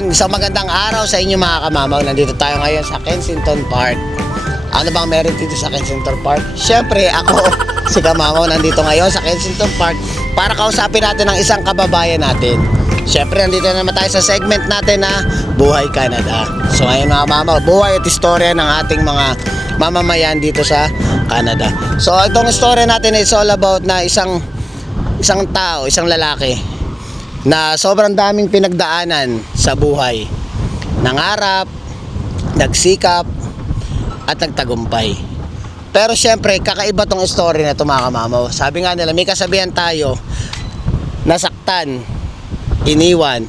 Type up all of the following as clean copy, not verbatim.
Ayun, isang magandang araw sa inyo mga kamamaw. Nandito tayo ngayon sa Kensington Park. Ano bang meron dito sa Kensington Park? Siyempre, ako, si kamamaw, nandito ngayon sa Kensington Park para kausapin natin ang isang kababayan natin. Siyempre, nandito naman tayo sa segment natin na Buhay Canada. So ngayon mga kamamaw, buhay at istorya ng ating mga mamamayan dito sa Canada. So itong istorya natin is all about na isang tao, isang lalaki na sobrang daming pinagdaanan sa buhay. Nangarap, nagsikap, at nagtagumpay. Pero syempre, kakaiba tong story na ito mga kamamaw. Sabi nga nila, may kasabihan tayo, nasaktan, iniwan,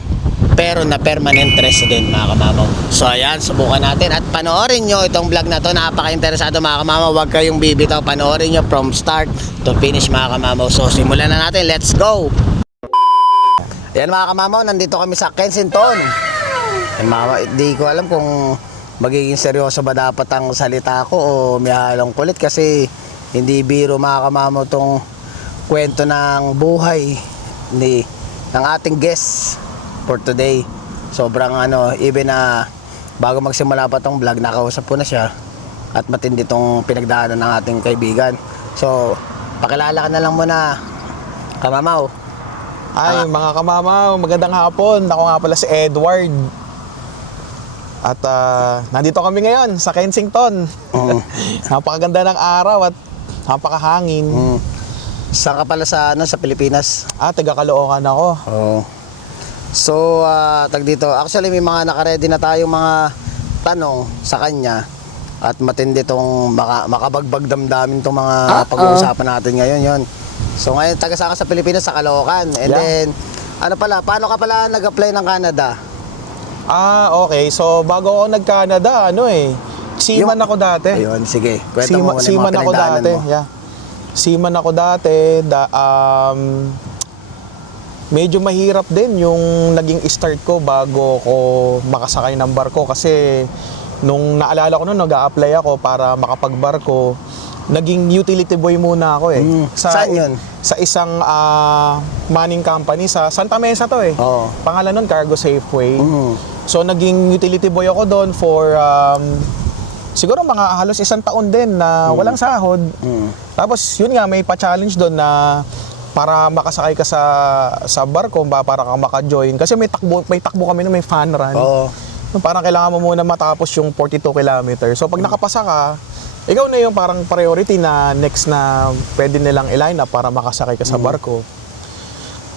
pero na permanent resident mga kamamaw. So ayan, subukan natin at panoorin nyo itong vlog na to. Napaka-interesado mga kamamaw. Huwag kayong bibitaw, panoorin nyo from start to finish mga kamamaw. So simulan na natin, let's go! Ayan mga kamamaw, nandito kami sa Kensington. Hindi ko alam kung magiging seryoso ba dapat ang salita ko o may halong kulit, kasi hindi biro mga kamamaw tong kwento ng buhay ng ating guest for today. Sobrang even na bago magsimula pa tong vlog, nakausap ko na siya at matindi tong pinagdaanan ng ating kaibigan. So, pakilala ka na lang muna, kamamaw. Ay, mga kamamaw, magandang hapon. Ako nga pala si Edward. At nandito kami ngayon sa Kensington. Napakaganda ng araw at napakahangin. Saan ka pala sa Pilipinas? Taga Caloocan ako. So, dito, actually may mga nakaredy na tayong mga tanong sa kanya at matindi tong makabagbag damdamin tong mga pag-uusapan natin ngayon yon. So ngayon, taga saan ka sa Pilipinas? Sa Caloocan. And then, paano ka pala nag-apply ng Canada? Okay. So, bago ako nag-Canada, seaman ako dati. Ayun, sige. Kwento mo muna yung mga pinagdaanan mo. Yeah. Seaman ako dati. Medyo mahirap din yung naging start ko bago ko makasakay ng barko. Kasi, nung naalala ko nag-a-apply ako para makapagbarko, naging utility boy muna ako Saan yun? Sa isang manning company sa Santa Mesa to Pangalan nun, Cargo Safeway. So naging utility boy ako doon for siguro mga halos isang taon din na walang sahod. Tapos yun nga, may pa-challenge doon na para makasakay ka sa barko, para kang maka-join. Kasi may takbo kami na may fun run. Parang kailangan mo muna matapos yung 42 kilometers. So pag nakapasa ka, ikaw na yung parang priority na next na pwede nilang i-line up para makasakay ka sa barko.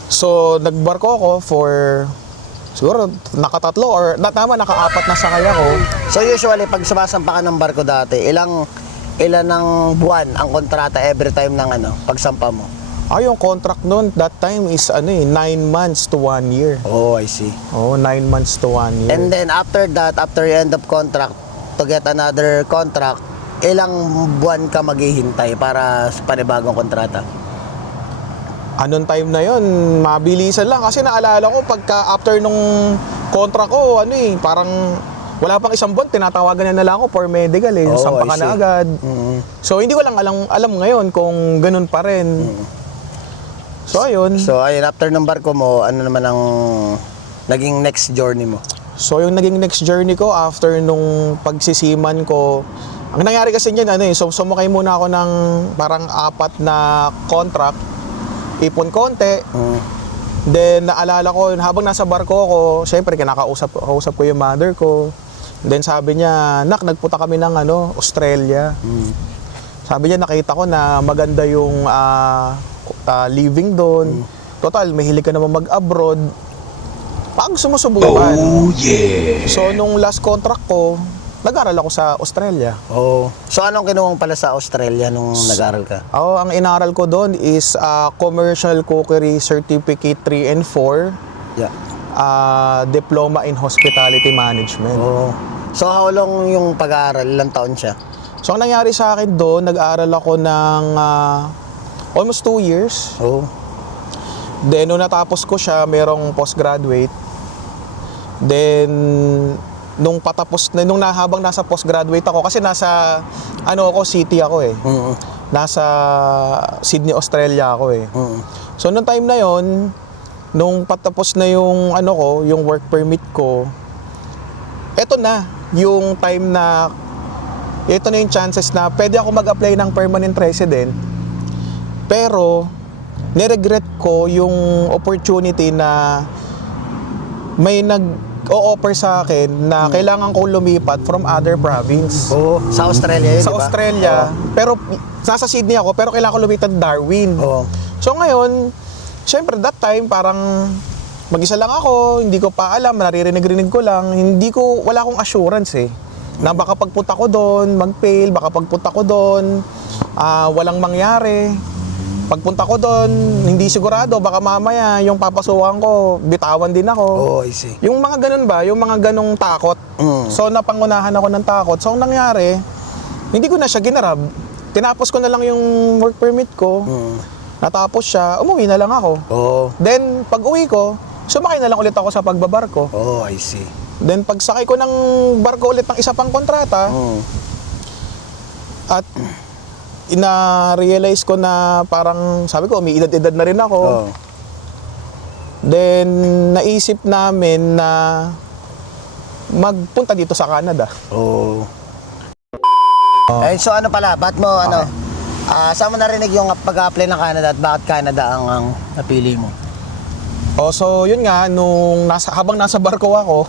So, nagbarko ako for siguro nakatatlo or nakaapat na sakay ako. So, usually, pag sumasampa ka ng barko dati, ilan ng buwan ang kontrata every time ng pagsampa mo? Yung contract noon that time is 9 months to 1 year. Oh, I see. 9 months to 1 year. And then after that, after you end of contract, to get another contract, ilang buwan ka maghihintay para sa panibagong kontrata? Anong time na yon, mabilisan lang. Kasi naalala ko, pagka after nung contract ko, parang wala pang isang buwan, tinatawagan na lang ako for medical sampa ka na agad. So, hindi ko lang alam ngayon kung ganun pa rin. So, ayun. So, ayun, after ng barko mo, ano naman ang naging next journey mo? So, yung naging next journey ko, after nung pagsisiman ko, ang nangyari kasi niyan, sumakay muna ako ng parang 4 na contract, ipon konti. Then, naalala ko, habang nasa barko ako, syempre, kausap ko yung mother ko. Then, sabi niya, nak, nagpunta kami ng Australia. Sabi niya, nakita ko na maganda yung living doon. Total, mahilig ka naman mag-abroad. Pag sumusubukan. Oh, yeah! So, nung last contract ko, nag-aral ako sa Australia. So, anong kinuha pala sa Australia nung nag-aral ka? Ang inaral ko doon is Commercial Cookery Certificate 3 and 4. Yeah. Diploma in Hospitality Management. So, how long yung pag-aaral? Ilang taon siya? So, ang nangyari sa akin doon, nag-aral ako ng almost 2 years. Then, nung natapos ko siya, merong postgraduate. Then, nung habang nasa postgraduate ako, kasi nasa city ako nasa Sydney, Australia ako So nung time na yon, nung patapos na yung yung work permit ko, ito na yung time na ito na yung chances na pwede ako mag-apply ng permanent resident. Pero niregret ko yung opportunity na may nag-o-offer sa akin na kailangan ko lumipat from other province. Oo. Sa Australia yun, Sa di ba? Australia. Pero nasa Sydney ako, pero kailangan ko lumipat Darwin. Oo. So ngayon, syempre that time parang mag-isa lang ako, hindi ko pa alam, naririnig-rinig ko lang, wala akong assurance eh. Na baka pagpunta ko doon, mag-fail, baka pagpunta ko doon, walang mangyari. Pagpunta ko doon, hindi sigurado, baka mamaya yung papasukan ko, bitawan din ako. Oh, I see. Yung mga ganun ba, yung mga ganung takot. So napangunahan ako ng takot. So ang nangyari, hindi ko na siya ginarab. Tinapos ko na lang yung work permit ko. Natapos siya, umuwi na lang ako. Oh. Then pag uwi ko, sumakay na lang ulit ako sa pagbabarko. Oh, I see. Then pagsakay ko ng barko ulit ng isa pang kontrata, at ina-realize ko na parang, sabi ko, umiidad-edad na rin ako. Oh. Then naisip namin na magpunta dito sa Canada. Oh. So ano pala, ba't mo saan mo narinig yung pag-apply ng Canada at bakit Canada ang napili mo? So yun nga, habang nasa barko ako,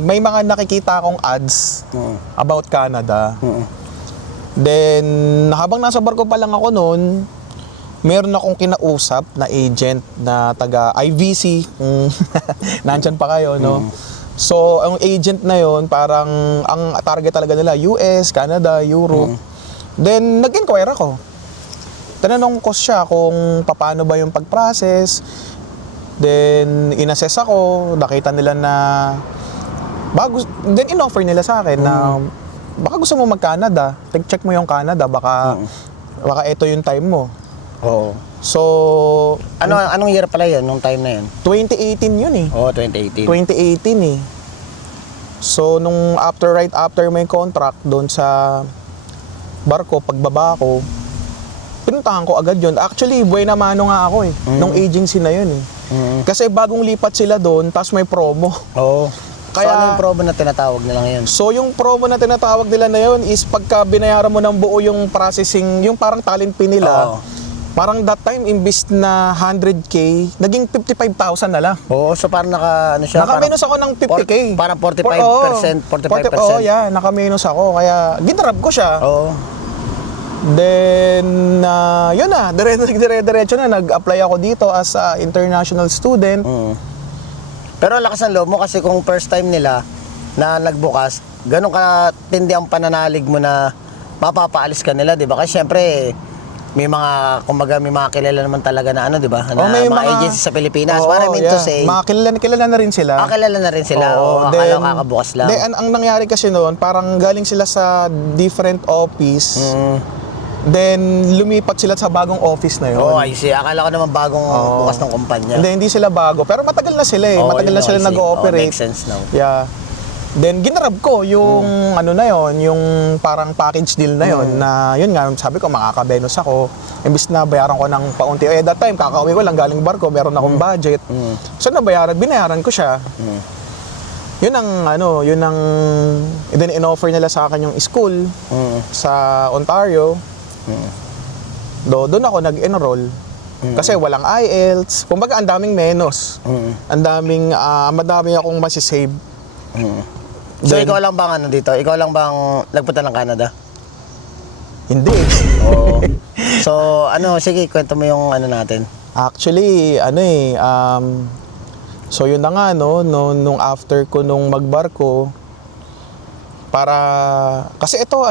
may mga nakikita akong ads about Canada. Then, habang nasa barko pa lang ako noon, meron akong kinausap na agent na taga IVC, nandyan pa kayo, no? So, ang agent na yon parang ang target talaga nila, US, Canada, Europe. Then, nag-inquire ako. Tinanong ko siya kung paano ba yung pag-process. Then, inassess ako, nakita nila na then in-offer nila sa akin na baka gusto mo mag-Canada, check mo yung Canada, baka ito yung time mo. Oo. So, Anong year pala yun, nung time na yun? 2018 yun eh. Oo, 2018. 2018 eh. So, right after may contract doon sa barko, pagbaba ko, pinuntahan ko agad yun. Actually, buena mano nga ako eh, nung agency na yun eh. Kasi bagong lipat sila doon, tapos may promo. Oo. Kaya, so ano yung promo na tinatawag nila ngayon? So yung promo na tinatawag nila na yun is pagka binayaran mo ng buo yung processing, yung parang talent fee nila, parang that time imbis na 100K, naging 55,000 na lang. Oo, so parang Naka-minus ako ng 50K. Parang 45%, 45%. Oo, yeah, naka-minus ako. Kaya ginrab ko siya. Oo. Then, yun na, dire-diretso na, nag-apply ako dito as a international student. Pero lakas ng loob mo kasi kung first time nila na nagbukas, ganun ka tindi ang pananalig mo na mapapaalis ka nila, di ba? Kasi syempre, may mga kilala naman talaga na di ba? Na may mga agencies sa Pilipinas. What I mean to say, mga kilala na rin sila. kilala na rin sila. Then, akala kakabukas lang. Ang nangyari kasi noon, parang galing sila sa different office. Then, lumipat sila sa bagong office na yun. Oh, I see. Akala ko naman bagong bukas ng kumpanya. Hindi sila bago. Pero matagal na sila eh. Matagal na sila nag-ooperate. Makes sense now. Yeah. Then, ginarab ko yung na yun, yung parang package deal na yun, na yun nga, sabi ko, makaka-benus ako. Imbis na bayaran ko ng paunti. That time, kakauwi ko lang galing barko, meron akong budget. So, binayaran ko siya. Yun ang then in-offer nila sa akin yung school sa Ontario. Doon ako nag-enroll. Kasi walang IELTS. Kumbaga, ang daming menos. Madami akong masisave. So, ikaw lang bang dito? Ikaw lang bang nagpunta ng Canada? Hindi. Oo. So, sige, kwento mo yung natin. Actually, so yun na nga, nung after ko nung magbarko, kasi ito,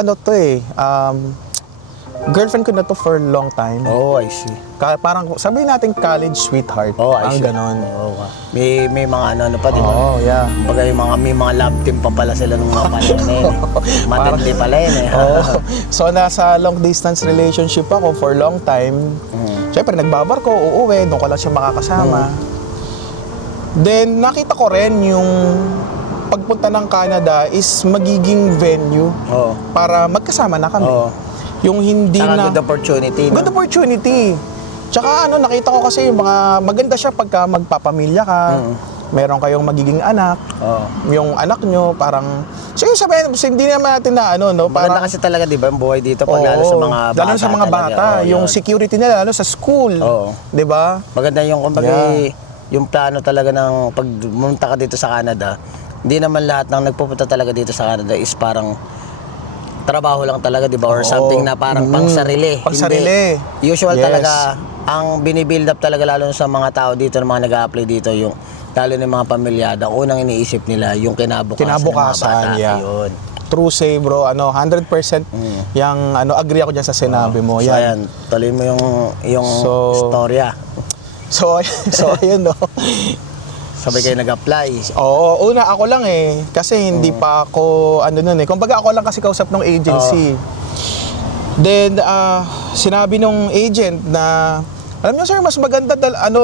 girlfriend ko na to for a long time. Oh, I see. Parang, sabihin natin college sweetheart. Oh, I see. Ganon. Oo. May mga pa, di ba? Oo, yeah. Kumbaga may mga love team pa pala sila nung mga panahon na yun. Matindi pala yun eh. So, nasa long distance relationship ako for long time. Siyempre, nagbabarko, uuwi, doon ko lang siya makakasama. Then, nakita ko rin yung pagpunta ng Canada is magiging venue para magkasama na kami. Yung hindi Saka good opportunity. Good opportunity. Tsaka nakita ko kasi maganda siya pagka magpapamilya ka. meron kayong magiging anak, yung anak nyo, parang, sige sabihin, hindi naman natin na ano, no? Maganda kasi talaga, di ba, ang buhay dito pag lalo sa mga bata. Lalo sa mga bata, yung security nila, lalo sa school, di ba? Maganda yung, kumbaga, yung plano talaga ng pag pumunta ka dito sa Canada, hindi naman lahat ng nagpupunta talaga dito sa Canada is parang trabaho lang talaga, di ba? Or something na parang pang-sarili. Pang-sarili. Hindi. Usual talaga, ang binibuild up talaga lalo sa mga tao dito, ng mga nag-a-apply dito, yung lalo ng mga pamilyada, unang iniisip nila yung kinabukasan ng mga bata. Yun. True say, bro, 100% yung agree ako diyan sa sinabi mo. So, ayan, tuloy mo yung storya. So ayun, no. Sabay kayo nag-apply. Oo, una ako lang kasi hindi pa ako kumbaga ako lang kasi kausap ng agency. Then sinabi nung agent na, alam niyo sir, mas maganda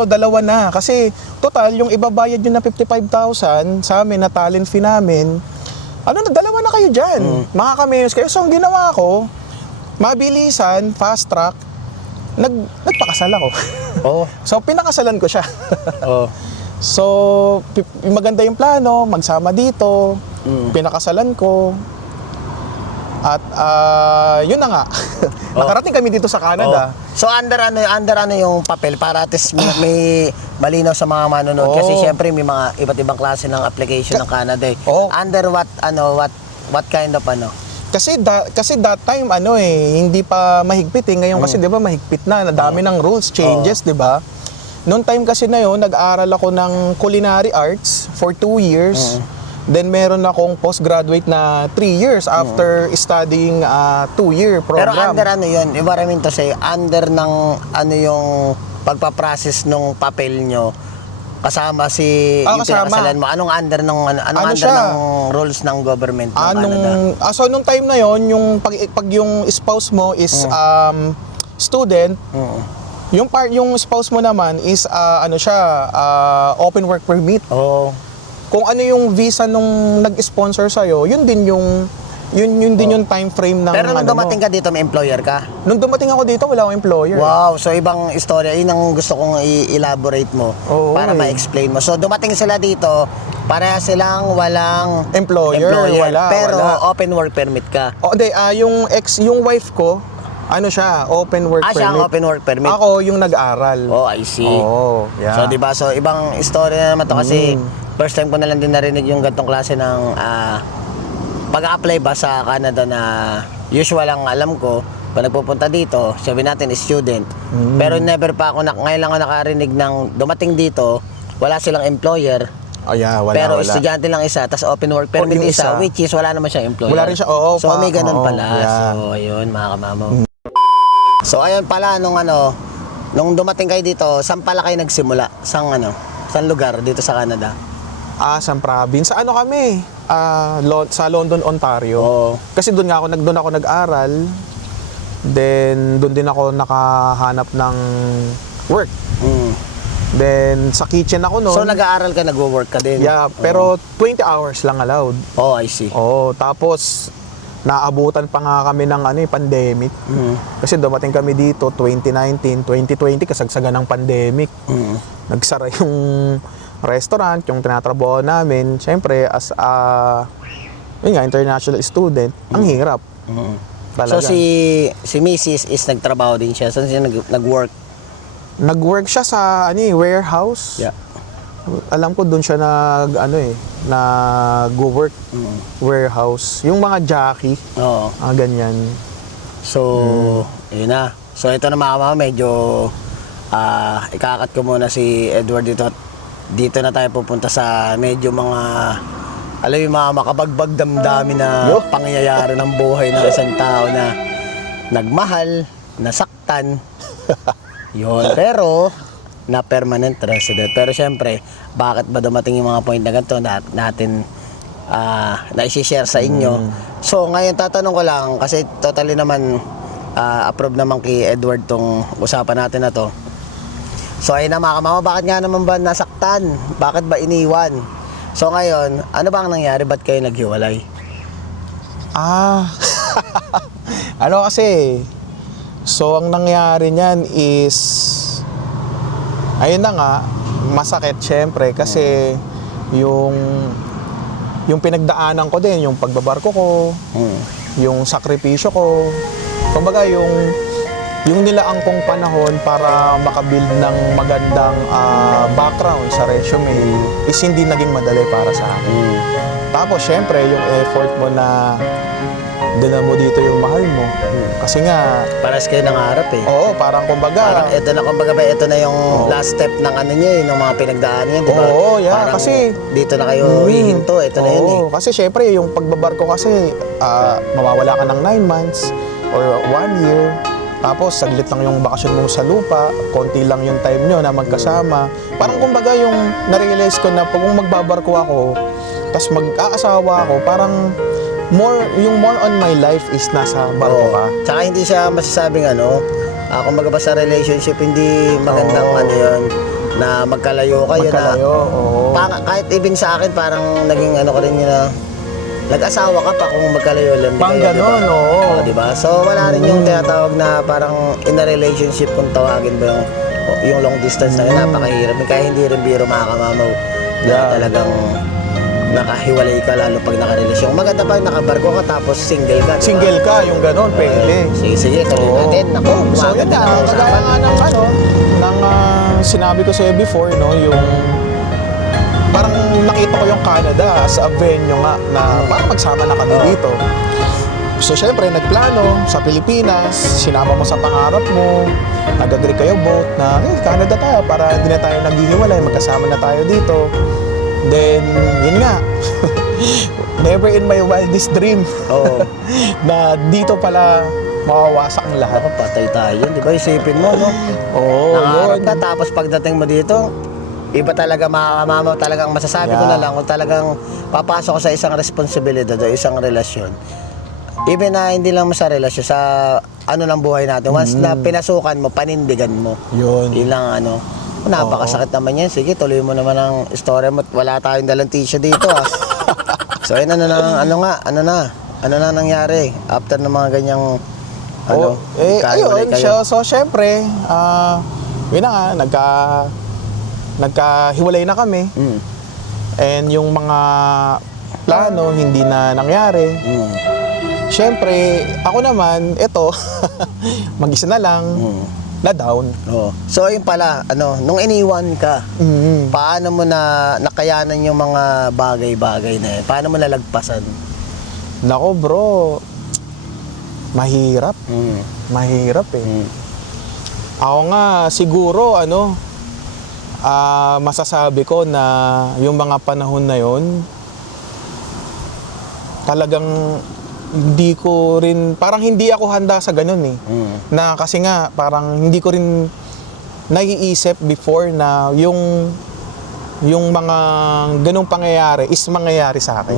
dalawa na kasi total yung ibabayad niyo na 55,000 sa amin na talent fee namin. Dalawa na kayo diyan. Makaka-minus kayo. So ang ginawa ko, mabilisan, fast track, nagpakasal ako. So pinakasalan ko siya. So maganda yung plano, magsama dito, pinakasalan ko. At yun na nga. Nakarating kami dito sa Canada. So under yung papel para at least may malinaw sa mga manonood kasi syempre may mga iba't ibang klase ng application ng Canada. Under what kind of Kasi that time hindi pa mahigpit Ngayon kasi 'di ba mahigpit na, dami ng rules changes, 'di ba? Noong time kasi na yun, nag-aaral ako ng culinary arts for 2 years. Then meron akong postgraduate na 3 years after studying 2-year program. Pero under yun? Yung what I mean to say, under ng yung pagpaprocess ng papel nyo, kasama yung pinakasalan mo. Anong under ng rules ng government ng Canada? So nung time na yon, yung pag yung spouse mo is student, yung spouse mo naman is open work permit. Kung ano yung visa nung nag-sponsor sa'yo, yun din yung time frame ng Pero nung dumating ka dito, may employer ka? Nung dumating ako dito, wala akong employer. Wow, so ibang istorya. Yun ang gusto kong i-elaborate mo para ma-explain mo. So dumating sila dito, pareha silang walang employer. Pero open work permit ka? Hindi, yung wife ko, open work permit. Siya ang open work permit? Ako yung nag-aral. I see. Yeah. So diba, so ibang istorya naman to kasi first time ko na lang din narinig yung gantong klase ng pag-apply ba sa Canada na usual ang alam ko pag nagpupunta dito, sabi natin student. Pero never pa ako, ngayon lang ako nakarinig ng dumating dito, wala silang employer. Wala. Pero estudyante lang isa, tas open work permit isa, which is wala naman siyang employer. Wala rin siya, so may ganun pala. So ayun, mga kamamaw. So ayun pala, nung dumating kayo dito, saan pala kayo nagsimula? Saan lugar dito sa Canada? Sa province. Kami? Sa London, Ontario. Kasi doon ako nag-aral. Then doon din ako nakahanap ng work. Then sa kitchen ako noon. So nag-aaral ka, nagwo-work ka din? Yeah, pero 20 hours lang allowed. I see. Tapos naabutan pa nga kami ng pandemic. Kasi dumating kami dito 2019, 2020 kasagsagan ng pandemic. Nagsara yung restaurant, yung tinatrabaho namin. Siyempre as international student, ang hirap. So si Mrs. is nagtrabaho din siya. Saan siya nag-work? Nag-work siya sa warehouse. Yeah. Alam ko doon siya nag-work warehouse. Yung mga jockey. Ganyan. So, yun na. So ito na mga kamama, medyo ikakat ko muna si Edward dito. Dito na tayo pupunta sa medyo mga mga makabagbag damdamin na pangyayari ng buhay ng isang tao na nagmahal, nasaktan. Yun. Pero na permanent resident. Pero syempre, bakit ba dumating yung mga point na ganito natin na i-share sa inyo? So ngayon tatanong ko lang, kasi totally naman approve naman kay Edward tong usapan natin na to. So ayun na mga kamama, bakit nga naman ba nasaktan? Bakit ba iniwan? So ngayon, ano ba ang nangyari? Ba't kayo naghiwalay? Kasi, so ang nangyari niyan is, ayun na nga, masakit syempre kasi yung pinagdaanan ko din, yung pagbabarko ko, yung sakripisyo ko. Kumbaga, yung nilaang kong panahon para makabuild ng magandang background sa resume is hindi naging madali para sa akin. Tapos, syempre, yung effort mo na dala mo dito yung mahal mo. Kasi nga... Paras kayo nangarap eh. Oo, parang kumbaga... Parang ito na yung last step ng ano niya ng mga pinagdaan niya, di ba? Oo, yeah, parang kasi... Dito na kayo hihinto, ito na yun eh. Kasi syempre, yung pagbabarko kasi, mawawala ka ng 9 months or 1 year. Tapos, saglit lang yung bakasyon mo sa lupa, konti lang yung time nyo na magkasama. Parang kumbaga yung narealize ko na kung magbabarko ako, tapos mag-aasawa ako, parang more on my life is nasa barko ka. Tsaka hindi siya masasabing kumbaga ba sa relationship, hindi magandang yun, na magkalayo kayo kahit even sa akin, parang naging ko rin yun na, nag-asawa ka pa kung magkalayo lang pang kayo, ganon, diba? Diba? So wala rin yung tinatawag na parang in a relationship kung tawagin ba yung long distance na yun, napakahirap. Kaya hindi rin biro makakamamaw na talagang nakahiwalay ka lalo pag nakarelasyon. Maganda pa nakabarko ka tapos single ka. Diba? Single ka, yung ganon, pwede. Sige, tuloy natin. Ako, so yun na, kagaya nga ng sinabi ko sa'yo before, no, yung parang nakita ko yung Canada as a venue nga na parang magsama na kami dito. So syempre, nagplano sa Pilipinas, sinama mo sa pangarap mo, nag-agree kayo both na Canada tayo para hindi na tayo naghihiwalay, magkasama na tayo dito. Then, yun nga, never in my wildest dream na dito pala mawawasak ang lahat. Patay tayo, di ba? Isipin mo, no? Nangarap ka, tapos pagdating mo dito, iba talaga makakamamaw, talagang masasabi ko na lang, kung talagang papasok ko sa isang responsibilidad o isang relasyon, even na hindi lang sa relasyon, sa ng buhay natin, once na pinasukan mo, panindigan mo. Yun. Yun lang napakasakit naman yan. Sige, tuloy mo naman ang story mo. Wala tayong dalang tissue dito So ayun, ano na nangyari after ng mga ganyang ayun, so syempre, yun na nga, nagkahiwalay na kami. And yung mga plano hindi na nangyari. Syempre, ako naman, mag-isa na lang, na down. So ayun pala, nung iniwan ka, paano mo na nakayanan yung mga bagay-bagay na yun? Paano mo nalagpasan? Nako bro, mahirap. Mahirap eh. Ako nga, siguro, masasabi ko na yung mga panahon na yun, talagang parang hindi ako handa sa ganun eh. Na kasi nga, parang hindi ko rin naiisip before na yung mga ganung pangyayari is mangyayari sa akin.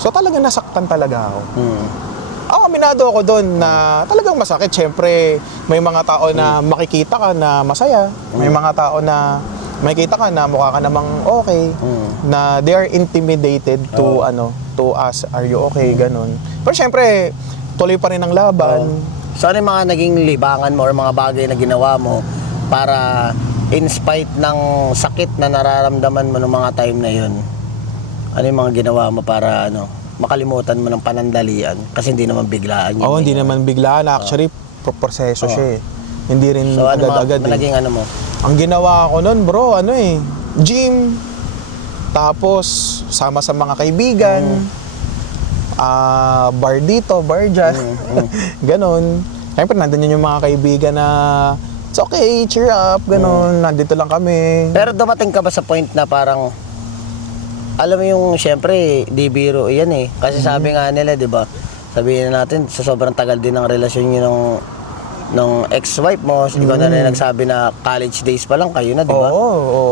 So talagang nasaktan talaga ako. Aminado ako doon na talagang masakit. Siyempre, may mga tao na makikita ka na masaya. May mga tao na makikita ka na mukha ka namang okay. Na they are intimidated to ask, are you okay? Ganun. Pero siyempre, tuloy pa rin ang laban. So ano yung mga naging libangan mo or mga bagay na ginawa mo para in spite ng sakit na nararamdaman mo ng mga time na yun? Ano yung mga ginawa mo para makalimutan mo ng panandalian? Kasi hindi naman biglaan yun. Hindi naman biglaan. Actually, proseso siya eh. Hindi rin agad-agad. So naging mo? Ang ginawa ko nun bro, gym. Tapos, sama sa mga kaibigan. Bar dito, bar dyan. Ganon. Siyempre, nandun yun yung mga kaibigan na it's okay, cheer up, ganon. Nandito lang kami. Pero dumating ka ba sa point na parang alam mo yung, syempre, di biro yan eh. Kasi sabi nga nila, di ba? Sabihin na natin, sa sobrang tagal din ng relasyon nyo ng ex-wife mo. Ikaw na rin nagsabi na college days pa lang kayo na, di ba?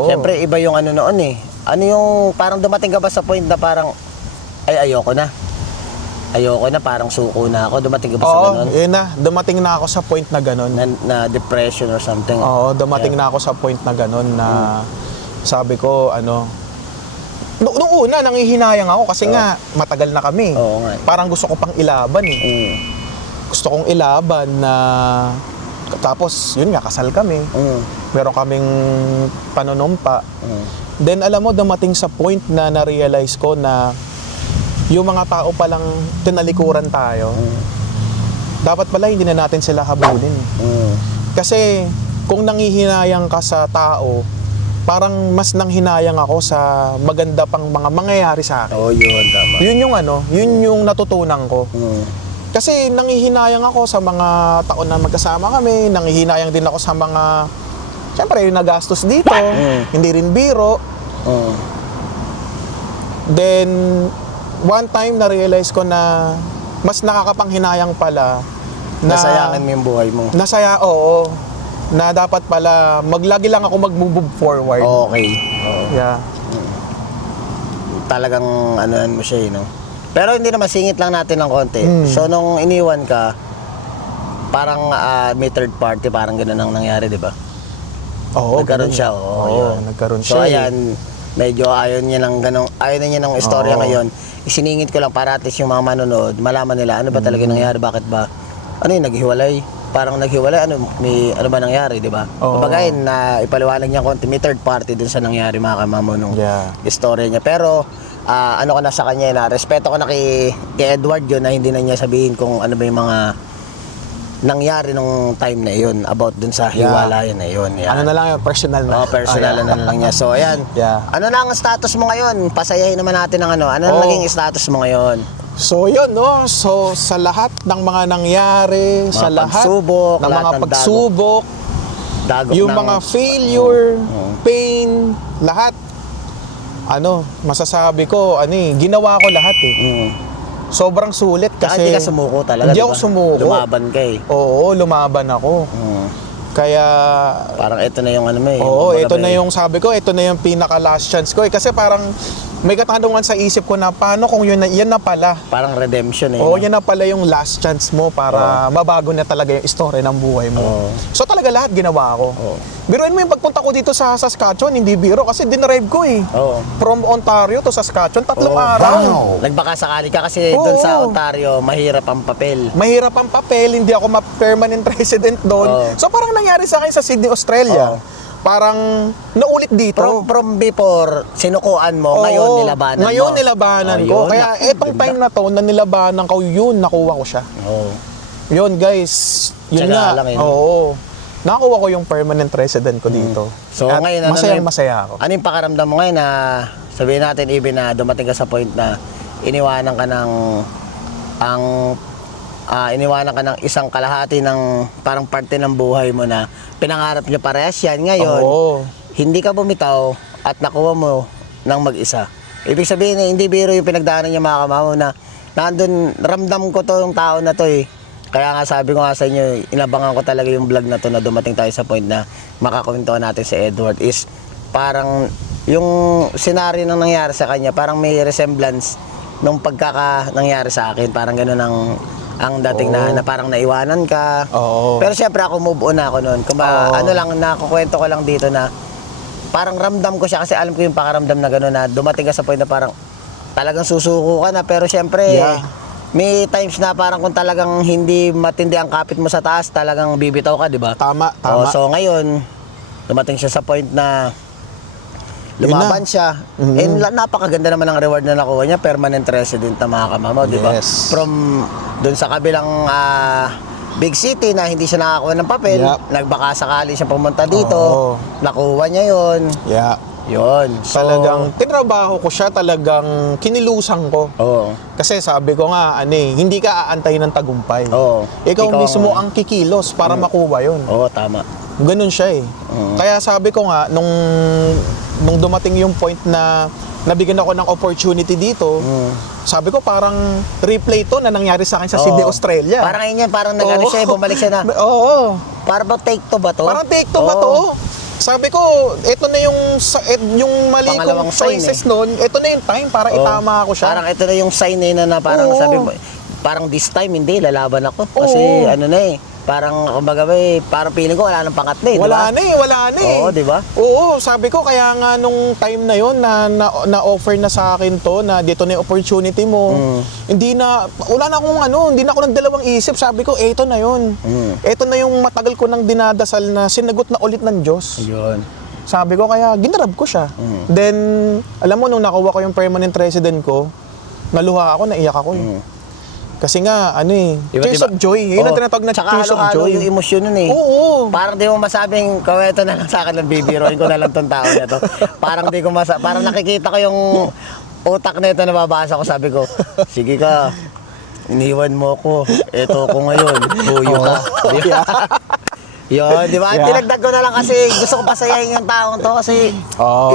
Syempre, iba yung noon eh. Ano yung, parang dumating ka ba sa point na parang, ayoko na, parang suko na ako. Dumating ka ba sa ganun? Yun na. Dumating na ako sa point na ganun. Na depression or something? Dumating na ako sa point na ganun na sabi ko, Noong una, nangihinayang ako kasi nga matagal na kami. Oo nga. Parang gusto ko pang ilaban eh. Gusto kong ilaban na Tapos, yun nga, kasal kami. Meron kaming panunumpa. Then, alam mo, dumating sa point na na-realize ko na yung mga tao palang tinalikuran tayo, dapat pala hindi na natin sila habulin. Kasi, kung nanghihinayang ka sa tao, parang mas nanghinayang ako sa maganda pang mga mangyayari sa akin. Yun, tama. Yun yung natutunan ko. Kasi nanghihinayang ako sa mga taon na magkasama kami, nanghihinayang din ako sa mga, siyempre, yung nagastos dito, hindi rin biro. Then, one time na-realize ko na mas nakakapanghinayang pala na Nasayangin mo yung buhay mo. oo. Na dapat pala, maglagi lang ako mag-move forward. Okay. Yeah. Talagang anoan mo siya, no? Pero hindi naman, singit lang natin ng konti. So, nung iniwan ka, parang may third party, parang gano'n ang nangyari, di ba? Oo, Nagkaroon ganun. siya, Oo, nagkaroon So, siya. ayan, medyo ayaw na niya ng istorya ngayon. Isiningit ko lang para at least yung mga manonood, malaman nila ano ba talaga nangyari, bakit ba, ano yung naghiwalay? Parang naghiwalay, ano ba nangyari, di ba? Kumbaga yun, na ipaliwanag niya konti, may third party dun sa nangyari, mga kamamo, nung istorya niya. Pero, ano ko na sa kanya, na respeto ko na kay Edward yun, na hindi na niya sabihin kung ano ba yung mga nangyari nung time na yun, about dun sa hiwalayan na yun. Yan. Ano na lang yun, personal na. Personal na lang niya. So, ayan. Ano na ang status mo ngayon? Pasayahin naman natin ng ano. Ano na naging status mo ngayon? So, yun, no? So, sa lahat ng mga nangyari, sa lahat pagsubok, ng mga pagsubok, dagok yung ng mga failure, pain, lahat, masasabi ko, ginawa ko lahat eh. Sobrang sulit kasi hindi ka sumuko talaga, hindi diba? ako sumuko. Lumaban ka eh. Oo, lumaban ako. Kaya parang ito na yung ano mo eh. oo, ito na yung sabi ko, ito na yung pinaka last chance ko eh. Kasi parang may katanungan sa isip ko na paano kung yan na pala. Parang redemption eh. Oo, yan na pala yung last chance mo para mabago na talaga yung story ng buhay mo. So talaga lahat ginawa ko. Biruin mo yung pagpunta ko dito sa Saskatchewan, hindi biro kasi dinrive ko eh. From Ontario to Saskatchewan, 3 araw. Nagbaka sakali ka kasi doon sa Ontario, mahirap ang papel. Mahirap ang papel, hindi ako ma-permanent resident doon. So parang nangyari sa akin sa Sydney, Australia. Parang naulit dito. From before, sinukuan mo, ngayon nilabanan mo. Ngayon nilabanan ko. Kaya etong time na to, na nilabanan ko, yun, nakuha ko siya. Yun guys, yun Tsaga nga. lang yun. Nakuha ko yung permanent resident ko dito. So at ngayon, masaya ako. Ano yung pakaramdam mo ngayon na, sabihin natin even na dumating ka sa point na iniwanan ka ng iniwanan ka ng isang kalahati ng parang parte ng buhay mo na pinangarap niyo parehas yan. Ngayon, hindi ka bumitaw at nakuha mo ng mag-isa. Ibig sabihin na hindi biro yung pinagdaanan niya, mga kamamo, na nandun, ramdam ko to yung tao na to eh. Kaya nga sabi ko nga sa inyo, inabangan ko talaga yung vlog na to na dumating tayo sa point na makakwentuhan natin si Edward is parang yung senaryo ng nangyari sa kanya, parang may resemblance nung nangyari sa akin. Parang gano'n ang dating na parang naiwanan ka. Pero syempre ako move on ako noon. Ano lang, nakukwento ko lang dito na parang ramdam ko siya kasi alam ko yung pakaramdam na gano'n na dumating ka sa point na parang talagang susuko ka na. Pero syempre, may times na parang kung talagang hindi matindi ang kapit mo sa taas, talagang bibitaw ka, di ba? Tama. So ngayon, dumating siya sa point na lumaban siya. And napakaganda naman ang reward na nakuha niya, permanent resident na, mga kamamo, di ba? From dun sa kabilang big city na hindi siya nakakuha ng papel, nagbaka sakali siya pumunta dito, nakuha niya yun. Yun. So, talagang tinrabaho ko siya, talagang kinilusan ko. Kasi sabi ko nga, hindi ka aantay ng tagumpay. Ikaw mismo ang kikilos para makuha yun. Tama. Ganun siya eh. Kaya sabi ko nga, nung dumating yung point na nabigyan ako ng opportunity dito, sabi ko parang replay to na nangyari sa akin sa Sydney, Australia. Parang yun yan, parang nag-ano siya, bumalik siya na. Parang ba take to ba to? Parang take to ba to? Sabi ko, ito na yung mali kong choices noon, ito na yung time para itama ako siya. Parang ito na yung sign na parang sabi mo, parang this time hindi, lalaban ako. Kasi ano na eh, parang kumbaga parang feeling ko wala nang pangat na Wala diba? wala na eh. Oo, di ba? Oo, sabi ko kaya nga nung time na yon na-offer na sa akin to na dito na yung opportunity mo. Wala na akong hindi na ako nagdalawang isip. Sabi ko, eto na yon. Eto na yung matagal ko nang dinadasal na sinagot na ulit ng Diyos. Yun. Sabi ko kaya ginarab ko siya. Then, alam mo nung nakuha ko yung permanent resident ko, naluha ako, naiyak ako eh. Kasi nga, tears of joy. Yun ang tinatawag na tears of halo-halo joy. yung emosyon nun eh. Oo. Parang di mo masabing, ito na lang sa akin, bibiroin ko na lang tong tao na to. Parang di ko parang nakikita ko yung utak na ito na babasa ko, sabi ko, sige ka, iniwan mo ko, eto ko ngayon, buyo ka. Yun, di ba? Yeah. Tinagdag ko na lang kasi gusto ko pasayahin yung taong to kasi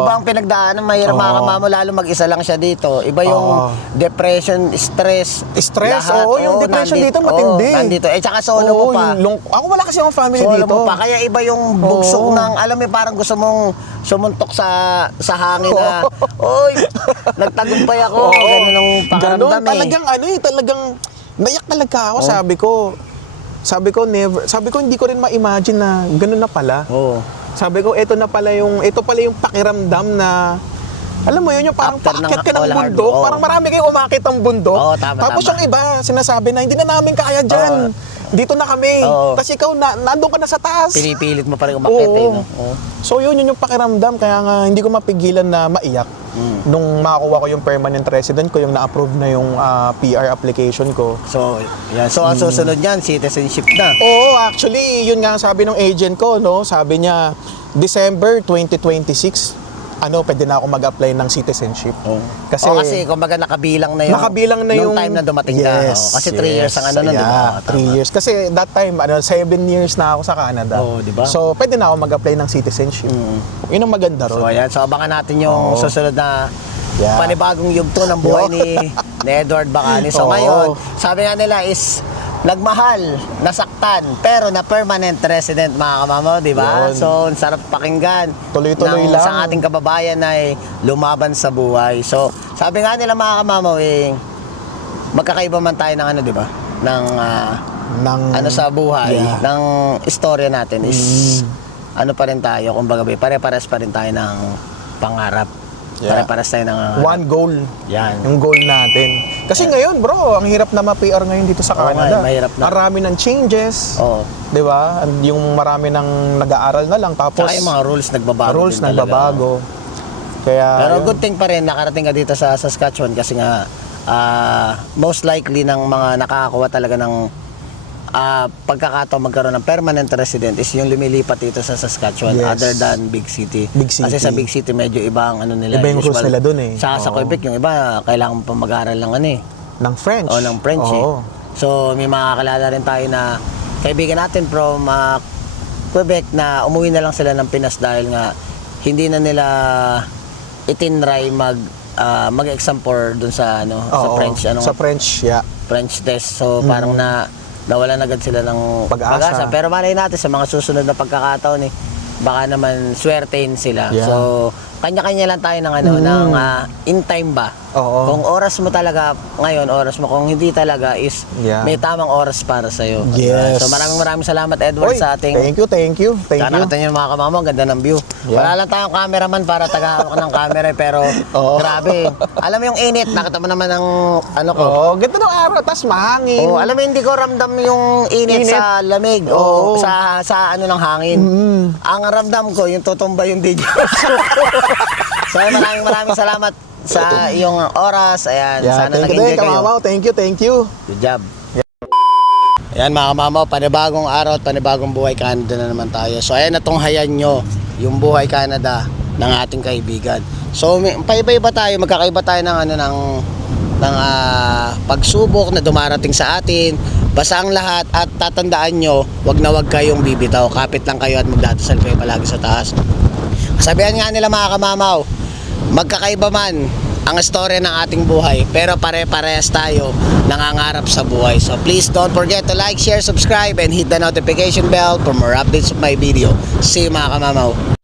iba ang pinagdaanan, mahirap makakama mo, lalo mag-isa lang siya dito. Iba yung depression, stress. Lahat. Yung depression dito matindi. Nandito. Tsaka solo mo pa. Ako wala kasi akong family Solo dito. mo pa. Kaya iba yung bugsok ng, alam mo, parang gusto mong sumuntok sa hangin na, oy, nagtagumpay ako. Ganun ang pakiramdam eh. Talagang nayak talaga ako, Sabi ko hindi ko rin ma-imagine na gano'n na pala. Sabi ko ito pala yung pakiramdam na alam mo yun, yung parang paakyat ka ng bundok, parang marami kayong umakit ang bundok. Tapos yung iba sinasabi na hindi na namin kaya diyan. Dito na kami. Tapos ikaw nandoon ka na sa taas. Pinipilit mo pa rin umakit eh, no? So yun yung pakiramdam, kaya nga hindi ko mapigilan na maiyak. Nung makakuha ko yung permanent resident ko, yung na-approve na yung PR application ko. So, yan. So, ang susunod niyan, citizenship na. Oo, actually, yun nga ang sabi ng agent ko, no? Sabi niya, December 2026, pwede na ako mag-apply ng citizenship. Kasi kumbaga nakabilang na yung time na dumating na. Kasi 3 years ang nun, di ba? 3 years. Kasi that time, 7 years na ako sa Canada. Di ba? So, pwede na ako mag-apply ng citizenship. Yun ang maganda ron. So, ayan. So, abangan natin yung susunod na panibagong yugto ng buhay ni Edward Bacani. So, ngayon, sabi nga nila is nagmahal, nasaktan, pero na permanent resident, mga kamamo, di ba? So, sarap pakinggan. Tuloy-tuloy lang. Sa ating kababayan ay lumaban sa buhay. So, sabi nga nila, mga kamamo, magkakaiba man tayo ng di ba? Ng sa buhay, ng istorya natin is pa rin tayo, kumbaga, pare-pares pa rin tayo ng pangarap. Pare-pares tayo ng one goal. Yan. Yung goal natin. Kasi ngayon, bro, ang hirap na ma-PR ngayon dito sa Canada. Mahirap na. Marami ng changes. Di ba? Yung marami ng nag-aaral na lang. Tapos, saka yung mga rules nagbabago. Kaya, pero good thing pa rin, nakarating ka dito sa Saskatchewan kasi nga, most likely ng mga nakakakuha talaga ng pagkakataon magkaroon ng permanent resident is yung lumilipat dito sa Saskatchewan other than big city. Kasi sa big city medyo iba ang nila. Iba yung rules nila dun eh. Sa Quebec yung iba kailangan pa mag-aaral ng ng French. Ng French eh. So may makakalala rin tayo na kaibigan natin from Quebec na umuwi na lang sila ng Pinas dahil nga hindi na nila itinry mag-exam for dun sa sa French sa French, French test. So parang nawala na agad sila ng pag-asa. Pero malay natin sa mga susunod na pagkakataon baka naman swertein sila. So kanya-kanya lang tayo ng ng in time ba. Kung oras mo talaga ngayon, oras mo. Kung hindi talaga is may tamang oras para sa iyo. So maraming salamat Edward sa ating. Thank you. Sana natin yung mga kamamo, ganda ng view. Wala lang tayong cameraman para tagahawak ng camera pero grabe. Alam mo yung init, nakita mo naman ang ko. Ganda ng araw, tas mahangin. Alam mo hindi ko ramdam yung init sa lamig sa ng hangin. Ang ramdam ko yung tutumba yung DJ. So maraming salamat sa iyong oras. Ayan, sana nag-enjoy kayo. Thank you. Good job. Ayan mga kamamaw, panibagong araw at panibagong buhay Canada na naman tayo. So ayan, natunghayan nyo yung buhay Canada ng ating kaibigan. So paiba-iba tayo, magkakaiba tayo ng pagsubok na dumarating sa atin. Basta ang lahat at tatandaan nyo, wag na wag kayong bibitaw. Kapit lang kayo at magdadasal kayo palagi sa taas. Sabihan nga nila mga kamamaw, magkakaiba man ang istorya ng ating buhay, pero pare-parehas tayo nangangarap sa buhay. So please don't forget to like, share, subscribe, and hit the notification bell for more updates of my video. See you mga kamamaw.